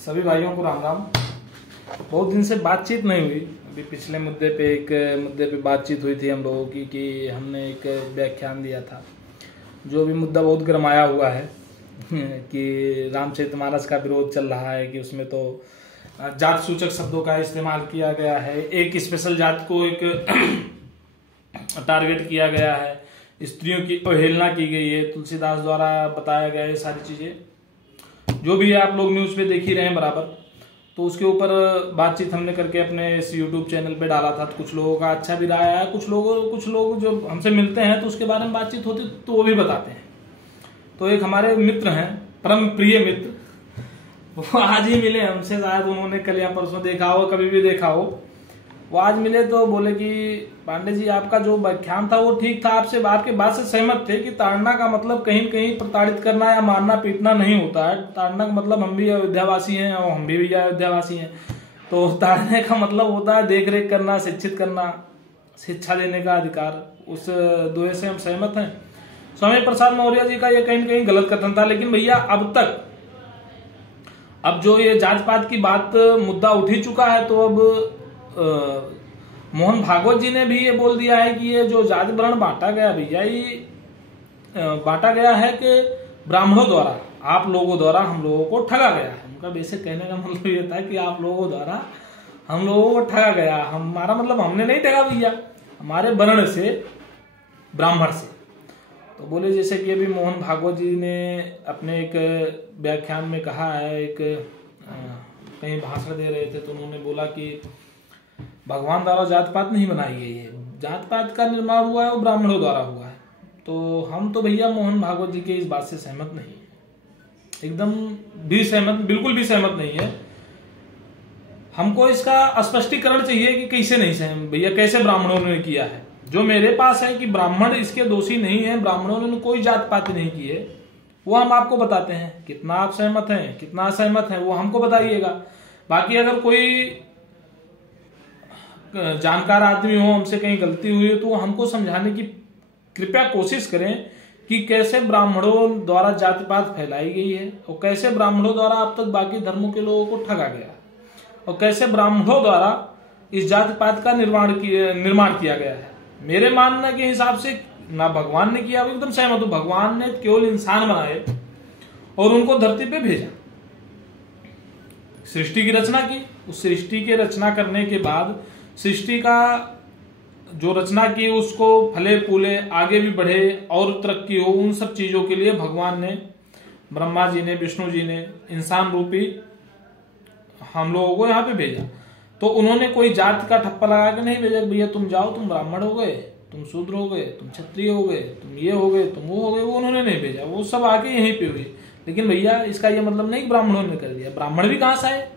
सभी भाइयों को राम राम। बहुत दिन से बातचीत नहीं हुई। अभी पिछले मुद्दे पे बातचीत हुई थी हम लोगों की कि हमने एक व्याख्यान दिया था, जो भी मुद्दा बहुत गरमाया हुआ है कि रामचरितमानस का विरोध चल रहा है कि उसमें तो जात सूचक शब्दों का इस्तेमाल किया गया है, एक स्पेशल जात को एक टारगेट किया गया है, स्त्रियों की अवहेलना की गई है, तुलसीदास द्वारा बताया गया है। सारी चीजें जो भी है आप लोग न्यूज पे देख ही रहे हैं बराबर। तो उसके ऊपर बातचीत हमने करके अपने इस यूट्यूब चैनल पे डाला था। तो कुछ लोगों का अच्छा भी रहा है, कुछ लोग जो हमसे मिलते हैं तो उसके बारे में बातचीत होती तो वो भी बताते हैं। तो एक हमारे मित्र हैं, परम प्रिय मित्र, वो आज ही मिले हमसे। शायद उन्होंने कल या परसों देखा हो, कभी भी देखा हो। वो आज मिले तो बोले कि पांडे जी आपका जो व्याख्यान था वो ठीक था, आपके बात से सहमत थे कि ताड़ना का मतलब कहीं कहीं प्रताड़ित करना या मारना पीटना नहीं होता है। ताड़ना का मतलब हम भी अयोध्यावासी हैं और हम भी अयोध्यावासी हैं। तो ताड़ने का मतलब होता है देख रेख करना, शिक्षित करना, शिक्षा देने का अधिकार। उस दोहे से हम सहमत हैं। स्वामी प्रसाद मौर्य जी का ये कहीं कहीं गलत कथन था। लेकिन भैया अब जो ये जात पात की बात मुद्दा उठ ही चुका है, तो अब मोहन भागवत जी ने भी ये बोल दिया है कि ये जो जाति वर्ण बांटा गया भैया, ये बांटा गया है कि ब्राह्मणों द्वारा, आप लोगों द्वारा हम लोगों को ठगा गया है। उनका बेसिक कहने का मतलब ये था कि आप लोगों द्वारा हम लोगों को ठगा गया। हमारा मतलब हमने नहीं ठगा भैया, हमारे वर्ण से, ब्राह्मण से। तो बोले जैसे कि अभी मोहन भागवत जी ने अपने एक व्याख्यान में कहा है, एक कहीं भाषण दे रहे थे तो उन्होंने बोला कि भगवान द्वारा जात पात नहीं बनाई गई है, जात पात का निर्माण हुआ है वो ब्राह्मणों द्वारा हुआ है। तो हम तो भैया मोहन भागवत जी के इस बात से सहमत नहीं है, एकदम भी सहमत, बिल्कुल भी सहमत नहीं है। हमको इसका स्पष्टीकरण चाहिए कि कैसे नहीं सहमत भैया, कैसे ब्राह्मणों ने किया है। जो मेरे पास है कि ब्राह्मण इसके दोषी नहीं है, ब्राह्मणों ने कोई जात पात नहीं की है, वो हम आपको बताते हैं। कितना आप सहमत हैं, कितना असहमत हैं, वो हमको बताइएगा। बाकी अगर कोई जानकार आदमी हो, हमसे कहीं गलती हुई है, तो हमको समझाने की कृपया कोशिश करें कि कैसे ब्राह्मणों द्वारा जाति पात फैलाई गई है और कैसे ब्राह्मणों द्वारा अब तक बाकी धर्मों के लोगों को ठगा गया और कैसे ब्राह्मणों द्वारा इस जाति पात का निर्माण किया गया है। मेरे मानने के हिसाब से ना भगवान ने किया, एकदम सहमत हूं। भगवान ने केवल इंसान बनाए और उनको धरती पे भेजा, सृष्टि की रचना की। उस सृष्टि के रचना करने के बाद सृष्टि का जो रचना की उसको फले फूले, आगे भी बढ़े और तरक्की हो, उन सब चीजों के लिए भगवान ने, ब्रह्मा जी ने, विष्णु जी ने इंसान रूपी हम लोगों को यहाँ पे भेजा। तो उन्होंने कोई जात का ठप्पा लगा के नहीं भेजा भैया तुम जाओ, तुम ब्राह्मण हो गए, तुम शूद्र हो गए, तुम क्षत्रिय हो गए, तुम ये हो गए, तुम वो हो गए। वो उन्होंने नहीं भेजा, वो सब आके यहीं पे हुए। लेकिन भैया इसका ये मतलब नहीं ब्राह्मणों ने कर दिया। ब्राह्मण भी कहां से आए,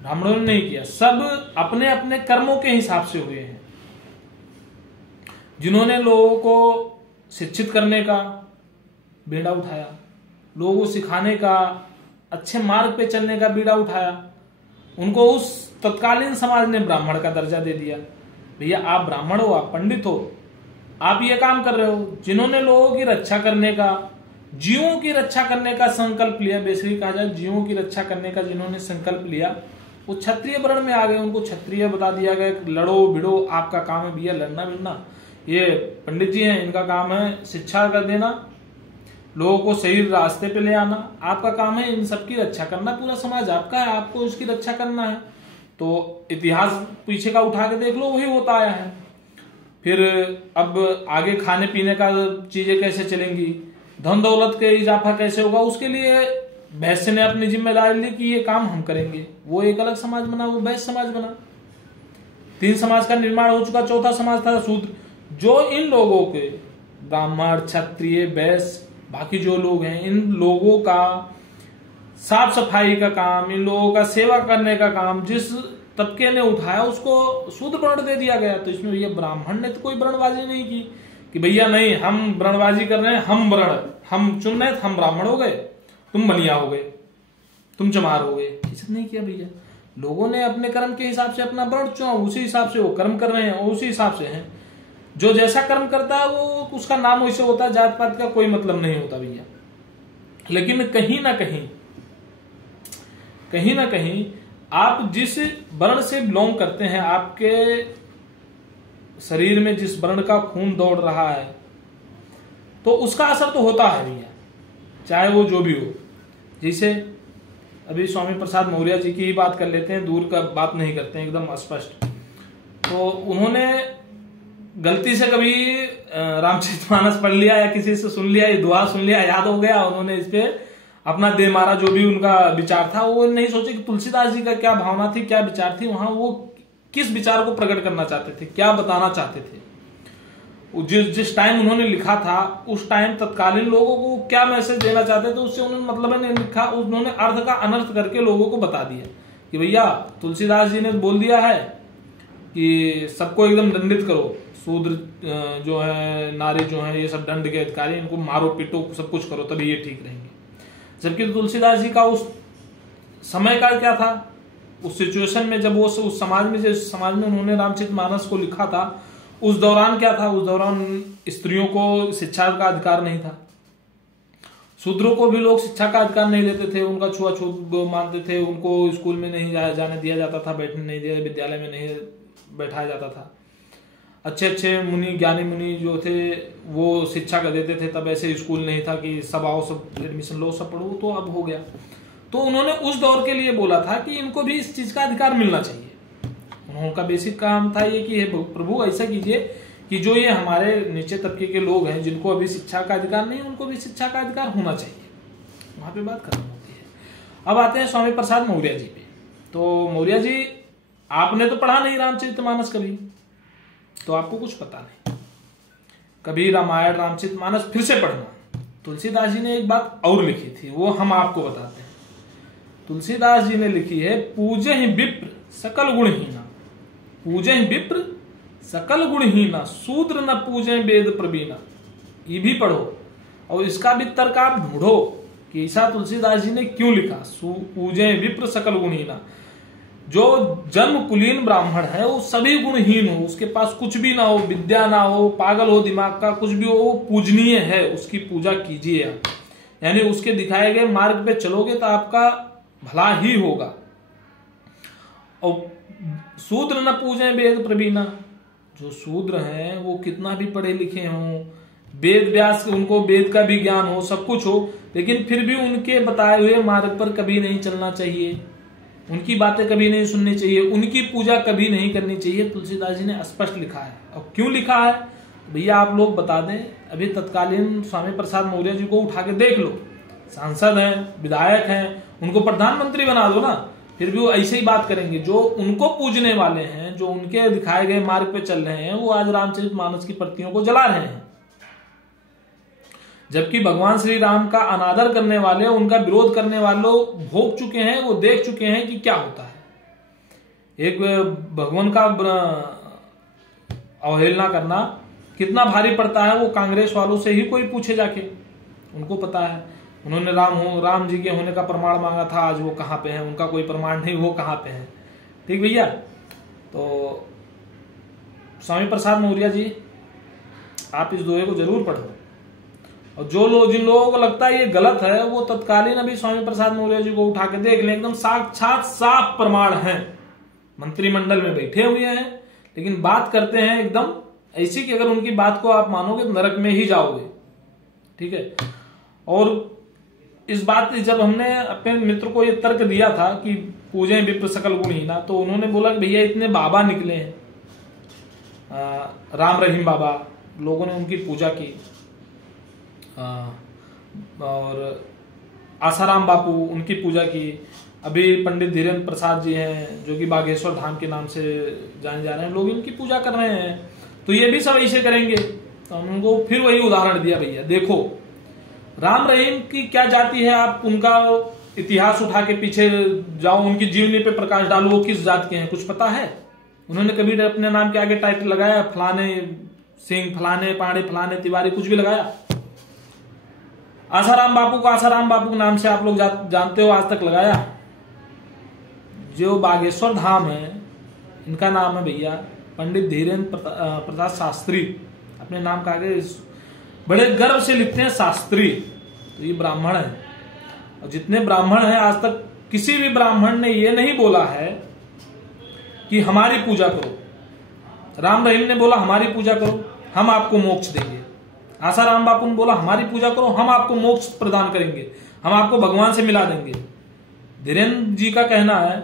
ब्राह्मणों ने नहीं किया, सब अपने अपने कर्मों के हिसाब से हुए हैं। जिन्होंने लोगों को शिक्षित करने का बीड़ा उठाया, लोगों को सिखाने का, अच्छे मार्ग पे चलने का बीड़ा उठाया, उनको उस तत्कालीन समाज ने ब्राह्मण का दर्जा दे दिया। भैया आप ब्राह्मण हो, आप पंडित हो, आप ये काम कर रहे हो। जिन्होंने लोगों की रक्षा करने का, जीवों की रक्षा करने का संकल्प लिया, बेसिकली कहा जाए जीवों की रक्षा करने का जिन्होंने संकल्प लिया, वो क्षत्रिय वर्ण में आ गए। उनको क्षत्रिय बता दिया गया, लड़ो भिड़ो, आपका काम है भैया लड़ना भिड़ना। ये पंडित जी हैं, इनका काम है शिक्षा कर देना, लोगों को सही रास्ते पे ले आना, आपका काम है इन सबकी रक्षा करना। पूरा समाज आपका है, आपको उसकी रक्षा करना है। तो इतिहास पीछे का उठा के देख लो, वही होता आया है। फिर अब आगे खाने पीने का चीजें कैसे चलेंगी, धन दौलत के इजाफा कैसे होगा, उसके लिए वैश्य ने अपनी जिम्मेदारी ली कि ये काम हम करेंगे। वो एक अलग समाज बना, वो वैश्य समाज बना। 3 समाज का निर्माण हो चुका, चौथा समाज था शूद्र। जो इन लोगों के ब्राह्मण, क्षत्रिय, वैश्य, बाकी जो लोग हैं, इन लोगों का साफ सफाई का काम, इन लोगों का सेवा करने का काम जिस तबके ने उठाया उसको शूद्र वर्ण दे दिया गया। तो इसमें भैया ब्राह्मण ने तो कोई व्रणबाजी नहीं की कि भैया नहीं हम व्रणबाजी कर रहे हैं, हम वर्ण हम चुन रहे, हम ब्राह्मण हो गए, तुम बनिया हो गए, तुम चमार हो गए। ये सब नहीं किया भैया। लोगों ने अपने कर्म के हिसाब से अपना वर्ण चुना, उसी हिसाब से वो कर्म कर रहे हैं और उसी हिसाब से हैं। जो जैसा कर्म करता है वो उसका नाम वैसे होता है, जात पात का कोई मतलब नहीं होता भैया। लेकिन कहीं ना कहीं कहीं ना कहीं आप जिस वर्ण से बिलोंग करते हैं, आपके शरीर में जिस वर्ण का खून दौड़ रहा है, तो उसका असर तो होता है भैया, चाहे वो जो भी हो। जैसे अभी स्वामी प्रसाद मौर्य जी की ही बात कर लेते हैं, दूर का बात नहीं करते हैं, एकदम स्पष्ट। तो उन्होंने गलती से कभी रामचरितमानस पढ़ लिया या किसी से सुन लिया, ये दुआ सुन लिया, याद हो गया, उन्होंने इस पे अपना दे मारा, जो भी उनका विचार था। वो नहीं सोचे कि तुलसीदास जी का क्या भावना थी, क्या विचार थी वहां, वो किस विचार को प्रकट करना चाहते थे, क्या बताना चाहते थे। जिस टाइम उन्होंने लिखा था, उस टाइम तत्कालीन लोगों को क्या मैसेज देना चाहते थे, उससे उन्होंने मतलब नहीं लिखा, उन्होंने अर्थ का अनर्थ करके लोगों को बता दिया कि भैया तुलसीदास जी ने बोल दिया है कि सबको एकदम दंडित करो, शूद्र जो है, नारी जो है, ये सब दंड के अधिकारी, इनको मारो पीटो, सब कुछ करो, तभी ये ठीक रहेंगे। जबकि तुलसीदास जी का उस समय का क्या था, उस सिचुएशन में जब वो उस समाज में, जिस समाज में उन्होंने रामचरितमानस को लिखा था, उस दौरान क्या था, उस दौरान स्त्रियों को शिक्षा का अधिकार नहीं था, शूद्रों को भी लोग शिक्षा का अधिकार नहीं देते थे, उनका छुआछूत मानते थे, उनको स्कूल में नहीं जाने दिया जाता था, बैठने नहीं दिया, विद्यालय में नहीं बैठाया जाता था। अच्छे अच्छे मुनि, ज्ञानी मुनि जो थे वो शिक्षा का देते थे, तब ऐसे स्कूल नहीं था कि सब आओ, सब एडमिशन लो, सब पढ़ो, तो अब हो गया। तो उन्होंने उस दौर के लिए बोला था कि इनको भी इस चीज का अधिकार मिलना चाहिए। उनका बेसिक काम था ये कि प्रभु ऐसा कीजिए कि जो ये हमारे नीचे तबके के लोग हैं, जिनको अभी शिक्षा का अधिकार नहीं, उनको भी शिक्षा का अधिकार होना चाहिए। वहां पे बात खत्म होती है। अब आते हैं स्वामी प्रसाद मौर्य जी पे। तो मौर्य जी, आपने तो पढ़ा नहीं रामचरितमानस कभी, तो आपको कुछ पता नहीं। कभी रामायण रामचरितमानस फिर से पढ़ना। तुलसीदास जी ने एक बात और लिखी थी, वो हम आपको बताते हैं। तुलसीदास जी ने लिखी है, पूजे ही विप्र सकल गुणहीना, पूजे ही विप्र सकल गुणहीना, शूद्र न पूजे वेद प्रवीणा। ये भी पढ़ो और इसका भी तर्क आप ढूंढो कि ऐसा तुलसीदास जी ने क्यों लिखा। पूजे विप्र सकल गुणहीना, जो जन्म कुलीन ब्राह्मण है वो सभी गुणहीन हो, उसके पास कुछ भी ना हो, विद्या ना हो, पागल हो दिमाग का, कुछ भी हो, वो पूजनीय है, उसकी पूजा कीजिए आप। यानी उसके दिखाए गए मार्ग पे चलोगे तो आपका भला ही होगा। और शूद्र न पूजे वेद प्रवीणा, जो शूद्र हैं वो कितना भी पढ़े लिखे हों, वेद व्यास, उनको वेद का भी ज्ञान हो, सब कुछ हो, लेकिन फिर भी उनके बताए हुए मार्ग पर कभी नहीं चलना चाहिए, उनकी बातें कभी नहीं सुननी चाहिए, उनकी पूजा कभी नहीं करनी चाहिए। तुलसीदास जी ने स्पष्ट लिखा है। और क्यों लिखा है भैया, आप लोग बता दें। अभी तत्कालीन स्वामी प्रसाद मौर्य जी को उठा के देख लो, सांसद हैं, विधायक हैं, उनको प्रधानमंत्री बना दो ना, फिर भी वो ऐसे ही बात करेंगे। जो उनको पूजने वाले हैं, जो उनके दिखाए गए मार्ग पे चल रहे हैं, वो आज रामचरितमानस की प्रतियों को जला रहे हैं। जबकि भगवान श्री राम का अनादर करने वाले, उनका विरोध करने वाले भोग चुके हैं, वो देख चुके हैं कि क्या होता है। एक भगवान का अवहेलना करना कितना भारी पड़ता है, वो कांग्रेस वालों से ही कोई पूछे जाके, उनको पता है। उन्होंने राम जी के होने का प्रमाण मांगा था, आज वो कहां पे है, उनका कोई प्रमाण नहीं, वो कहां पे है। ठीक भैया। तो स्वामी प्रसाद मौर्य जी, आप इस दोहे को जरूर पढ़ो। और जिन लोगों को लगता है ये गलत है, वो तत्कालीन अभी स्वामी प्रसाद मौर्य जी को उठा के देख लें, एकदम साक्षात साफ प्रमाण है। मंत्रिमंडल में बैठे हुए हैं, लेकिन बात करते हैं एकदम ऐसी कि अगर उनकी बात को आप मानोगे तो नरक में ही जाओगे। ठीक है। और इस बात जब हमने अपने मित्र को ये तर्क दिया था कि पूजे विप्र सकल गुणहीना, तो उन्होंने बोला कि भैया इतने बाबा निकले हैं, राम रहीम बाबा, लोगों ने उनकी पूजा की, और आसाराम बापू, उनकी पूजा की। अभी पंडित धीरेन्द्र प्रसाद जी हैं, जो कि बागेश्वर धाम के नाम से जाने जा रहे हैं, लोग इनकी पूजा कर रहे हैं, तो ये भी सब ऐसे करेंगे। तो उनको फिर वही उदाहरण दिया, भैया देखो राम रहीम की क्या जाति है, आप उनका इतिहास उठा के पीछे जाओ, उनकी जीवनी पे प्रकाश डालो, वो किस जात के हैं, कुछ पता है? उन्होंने कभी अपने नाम के आगे टाइटल लगाया, फलाने सिंह, फलाने पांडे, फलाने तिवारी, कुछ भी लगाया? आसाराम बापू को आसाराम बापू के नाम से आप लोग जानते हो, आज तक लगाया? जो बागेश्वर धाम है, इनका नाम है भैया पंडित धीरेन्द्र प्रसाद शास्त्री, अपने नाम का आगे बड़े गर्व से लिखते हैं शास्त्री। तो ये ब्राह्मण है, और जितने ब्राह्मण हैं आज तक किसी भी ब्राह्मण ने ये नहीं बोला है कि हमारी पूजा करो। राम रहीम ने बोला हमारी पूजा करो, हम आपको मोक्ष देंगे। आसाराम बापू ने बोला हमारी पूजा करो, हम आपको मोक्ष प्रदान करेंगे, हम आपको भगवान से मिला देंगे। धीरेन्द्र जी का कहना है,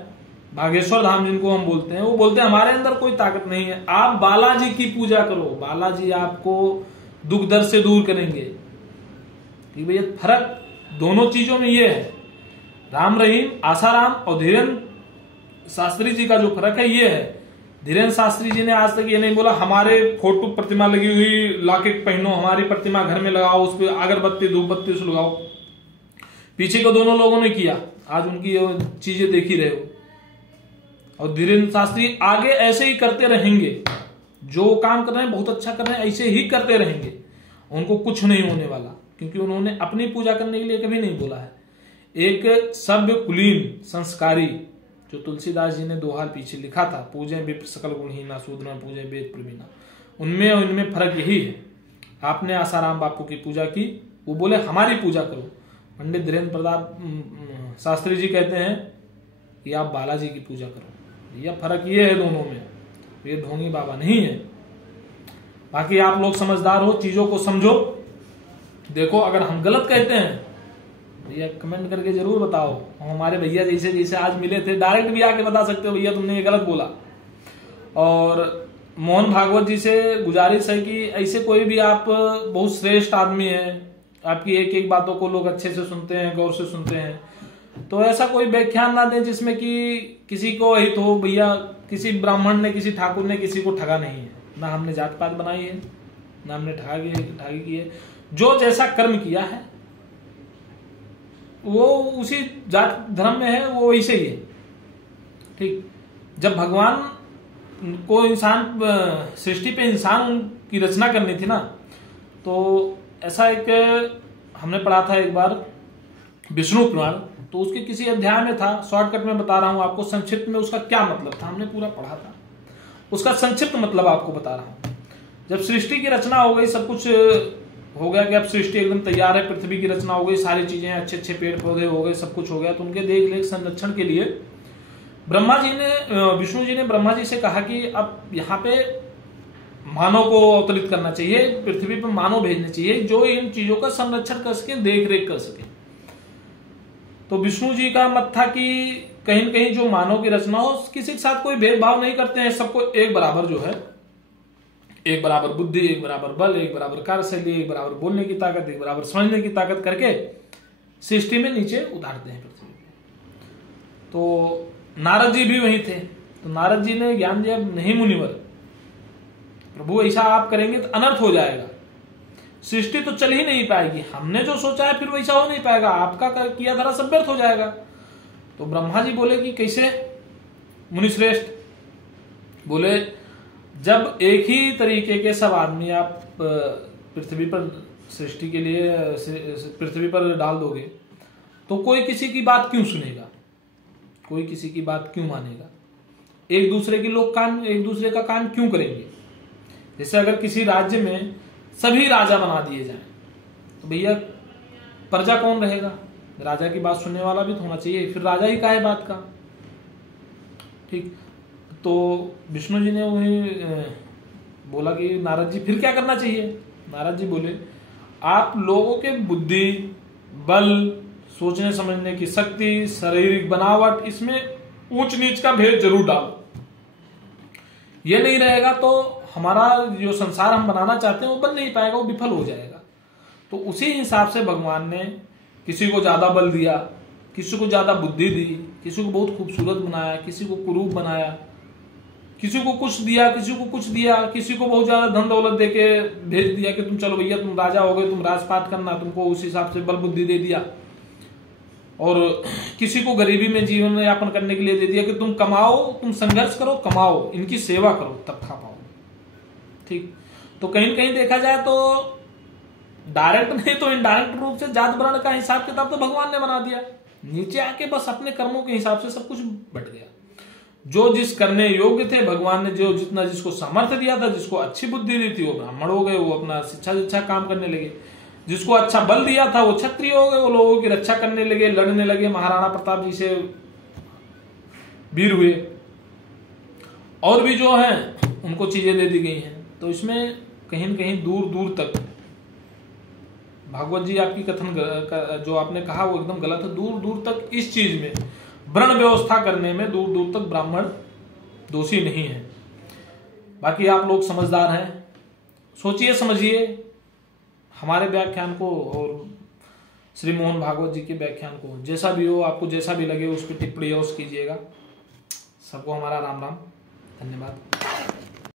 बागेश्वर धाम जिनको हम बोलते हैं, वो बोलते हैं हमारे अंदर कोई ताकत नहीं है, आप बालाजी की पूजा करो, बालाजी आपको दुख दर्द से दूर करेंगे। कि भैया फर्क दोनों चीजों में ये है, राम रहीम, आसाराम और धीरेन्द्र शास्त्री जी का जो फर्क है ये है। धीरेन्द्र शास्त्री जी ने आज तक ये नहीं बोला हमारे फोटो प्रतिमा लगी हुई लाके पहनो, हमारी प्रतिमा घर में लगाओ, उस पर अगरबत्ती धूप बत्ती से लगाओ। पीछे को दोनों लोगों ने किया, आज उनकी चीजें देख ही रहे हो। और धीरेन्द्र शास्त्री आगे ऐसे ही करते रहेंगे, जो काम कर रहे हैं बहुत अच्छा कर रहे हैं, ऐसे ही करते रहेंगे, उनको कुछ नहीं होने वाला, क्योंकि उन्होंने अपनी पूजा करने के लिए कभी नहीं बोला है। एक सभ्य कुलीन संस्कारी, जो तुलसीदास जी ने दोहा पीछे लिखा था, पूजे विप्र सकल गुणहीना शूद्र पूजे वेद प्रवीणा, उनमें और इनमें फर्क यही है। आपने आसाराम बापू की पूजा की, वो बोले हमारी पूजा करो। पंडित धीरेन्द्र प्रताप शास्त्री जी कहते हैं कि आप बालाजी की पूजा करो। यह फर्क ये है दोनों में, ये ढोंगी बाबा नहीं है। बाकी आप लोग समझदार हो, चीजों को समझो। देखो अगर हम गलत कहते हैं भैया कमेंट करके जरूर बताओ। हमारे भैया जैसे आज मिले थे, डायरेक्ट भी आके बता सकते हो भैया तुमने ये गलत बोला। और मोहन भागवत जी से गुजारिश है कि ऐसे कोई भी आप बहुत श्रेष्ठ आदमी है, आपकी एक एक बातों को लोग अच्छे से सुनते हैं, गौर से सुनते हैं, तो ऐसा कोई व्याख्यान ना दें जिसमें कि किसी को हित हो। भैया किसी ब्राह्मण ने, किसी ठाकुर ने किसी को ठगा नहीं है, ना हमने जात पात बनाई है, ना हमने ठगी की है। जो जैसा कर्म किया है वो उसी जात धर्म में है, वो वैसे ही है। ठीक, जब भगवान को इंसान सृष्टि पे इंसान की रचना करनी थी ना, तो ऐसा एक हमने पढ़ा था एक बार विष्णु पुराण, तो उसके किसी अध्याय में था, शॉर्टकट में बता रहा हूं आपको, संक्षिप्त में उसका क्या मतलब था, हमने पूरा पढ़ा था, उसका संक्षिप्त मतलब आपको बता रहा हूं। जब सृष्टि की रचना हो गई, सब कुछ हो गया कि अब सृष्टि एकदम तैयार है, पृथ्वी की रचना हो गई, सारी चीजें अच्छे अच्छे पेड़ पौधे हो गए, सब कुछ हो गया, तो उनके देख रेख संरक्षण के लिए ब्रह्मा जी ने, विष्णु जी ने ब्रह्मा जी से कहा कि अब यहाँ पे मानव को अवतरित करना चाहिए, पृथ्वी पर मानव भेजने चाहिए जो इन चीजों का संरक्षण कर सके, देख रेख कर सके। तो विष्णु जी का मत था कि कहीं न कहीं जो मानव की रचना हो, किसी के साथ कोई भेदभाव नहीं करते हैं, सबको एक बराबर जो है, एक बराबर बुद्धि, एक बराबर बल, एक बराबर कार्यशैली, एक बराबर बोलने की ताकत, एक बराबर समझने की ताकत करके सृष्टि में नीचे उतारते हैं पृथ्वी पे। तो नारद जी भी वहीं थे, तो नारद जी ने ज्ञान दिया, नहीं मुनिवर, प्रभु ऐसा आप करेंगे तो अनर्थ हो जाएगा, सृष्टि तो चल ही नहीं पाएगी, हमने जो सोचा है फिर वैसा हो नहीं पाएगा, आपका किया धरा सब व्यर्थ हो जाएगा। तो ब्रह्मा जी बोले कि कैसे मुनिश्रेष्ठ? बोले जब एक ही तरीके के सब आदमी आप पृथ्वी पर सृष्टि के लिए पृथ्वी पर डाल दोगे तो कोई किसी की बात क्यों सुनेगा, कोई किसी की बात क्यों मानेगा, एक दूसरे के लोग काम, एक दूसरे का काम क्यों करेंगे? जैसे अगर किसी राज्य में सभी राजा बना दिए जाएं तो भैया प्रजा कौन रहेगा? राजा की बात सुनने वाला भी तो होना चाहिए, फिर राजा ही काहे बात का। ठीक, तो विष्णु जी ने उन्हें बोला कि नारद जी फिर क्या करना चाहिए? नारद जी बोले आप लोगों के बुद्धि, बल, सोचने समझने की शक्ति, शारीरिक बनावट, इसमें ऊंच नीच का भेद जरूर डालो। ये नहीं रहेगा तो हमारा जो संसार हम बनाना चाहते हैं वो बन नहीं पाएगा, वो विफल हो जाएगा। तो उसी हिसाब से भगवान ने किसी को ज्यादा बल दिया, किसी को ज्यादा बुद्धि दी, किसी को बहुत खूबसूरत बनाया, किसी को कुरूप बनाया, किसी को कुछ दिया, किसी को कुछ दिया, किसी को बहुत ज्यादा धन दौलत देके भेज दिया कि तुम चलो भैया तुम राजा हो गए, तुम राजपाट करना, तुमको उस हिसाब से बल बुद्धि दे दिया। और किसी को गरीबी में जीवन यापन करने के लिए दे दिया कि तुम कमाओ, तुम संघर्ष करो, कमाओ, इनकी सेवा करो तब खा पाओ। ठीक, तो कहीं न कहीं देखा जाए तो डायरेक्ट नहीं तो इनडायरेक्ट रूप से जात वर्ण का हिसाब किताब तो भगवान ने बना दिया, नीचे आके बस अपने कर्मों के हिसाब से सब कुछ बट गया। जो जिस करने योग्य थे भगवान ने जो जितना जिसको सामर्थ्य दिया था, जिसको अच्छी बुद्धि दी थी, वो ब्राह्मण हो गए, वो अपना शिक्षा काम करने लगे। जिसको अच्छा बल दिया था वो क्षत्रिय हो गए, वो लोगों की रक्षा करने लगे, लड़ने लगे, महाराणा प्रताप जी से वीर हुए। और भी जो है उनको चीजें दे दी गई हैं। तो इसमें कहीं न कहीं दूर दूर तक भागवत जी आपकी कथन जो आपने कहा वो एकदम गलत है। दूर दूर तक इस चीज में वर्ण व्यवस्था करने में दूर दूर तक ब्राह्मण दोषी नहीं है। बाकी आप लोग समझदार हैं, सोचिए समझिए हमारे व्याख्यान को और श्री मोहन भागवत जी के व्याख्यान को, जैसा भी हो, आपको जैसा भी लगे उस पर टिप्पणी अवश्य कीजिएगा। सबको हमारा राम राम, धन्यवाद।